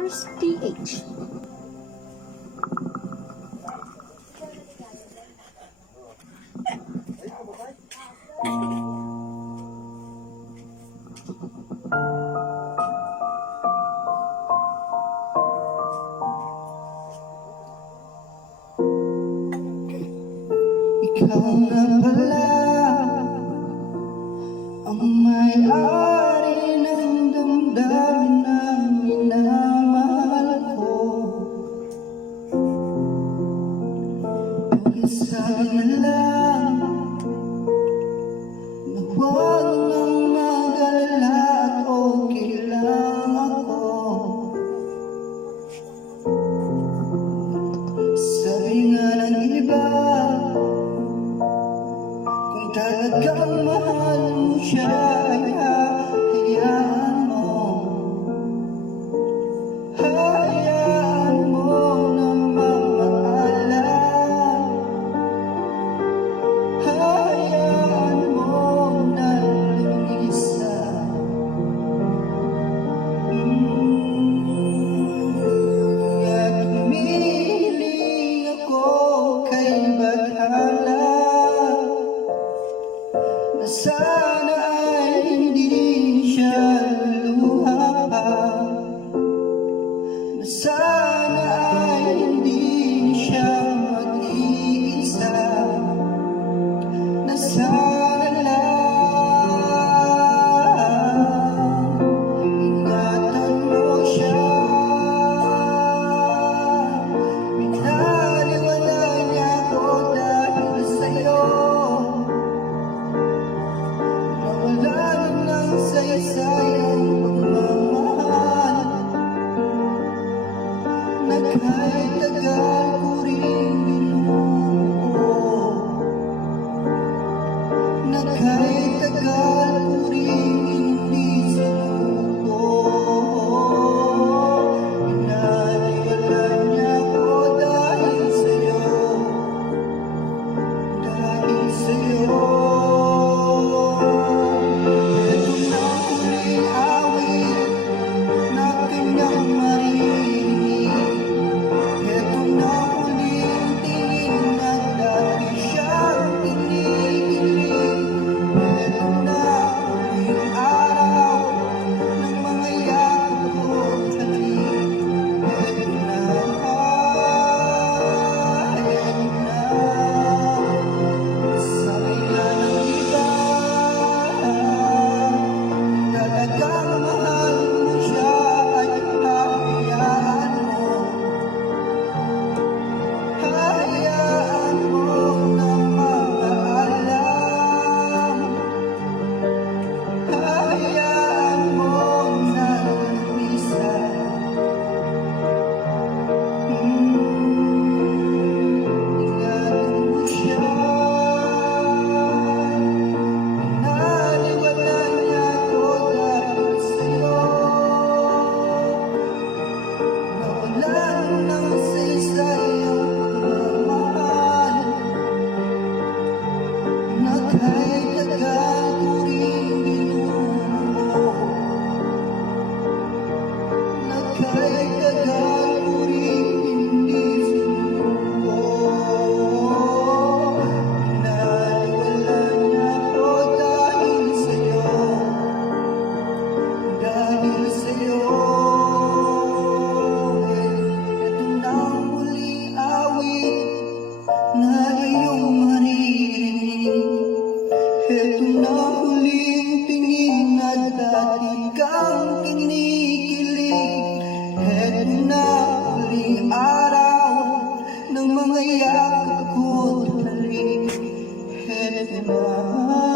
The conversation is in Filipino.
Mars TH. Ikaw na pala ang may-ari ng damdamin na minamahal ko. Isa na lang na huwag nang mag-alala at okay lang ako. Sabi nga ng iba, kung talagang mahal mo siya ay hayaan mo. Hayaan mo na mamaalam. Hayaan mo na lumisan. At humihiling ako kay Bathala na sana ay hindi siya luluha pa, na sana ay hindi siya mag-iisa, na sana lang ingatan mo siya. Pinaliwala niya ako dahil sa'yo, nawala ng saysay ang pagmamahal, na kahit tagal ko rin binubuo, na kahit tagal ko rin hindi sinuko. Pinaliwala niya ako dahil sa'yo, dahil sa'yo. Ito na huling awit na kanyang maririnig. Ito na huling tingin na dati siyang kinikilig. Ito na huling araw ng mga yakap ko't halik. Ito na, ito na. Sabi nga ng iba, talagang mahal mo siya ay hayaan mo. Hayaan mo na mamaalam. Hayaan mo na lumisan. Ingatan mo siya. Pinaliwala niya ako dahil sa'yo, nawalan ng saysay ang pagmamahal, na kahit tagal ko rin binubuo, na kahit tagal ko rin hindi sinuko. Pinaliwala niya ako dahil sa'yo, dahil sa'yo. Ito na ang huling awit na iyong maririnig. Ito na huling tingin na dati kang kinikilig. Ito na huling araw ng mga yakap ko't halik. Ito na.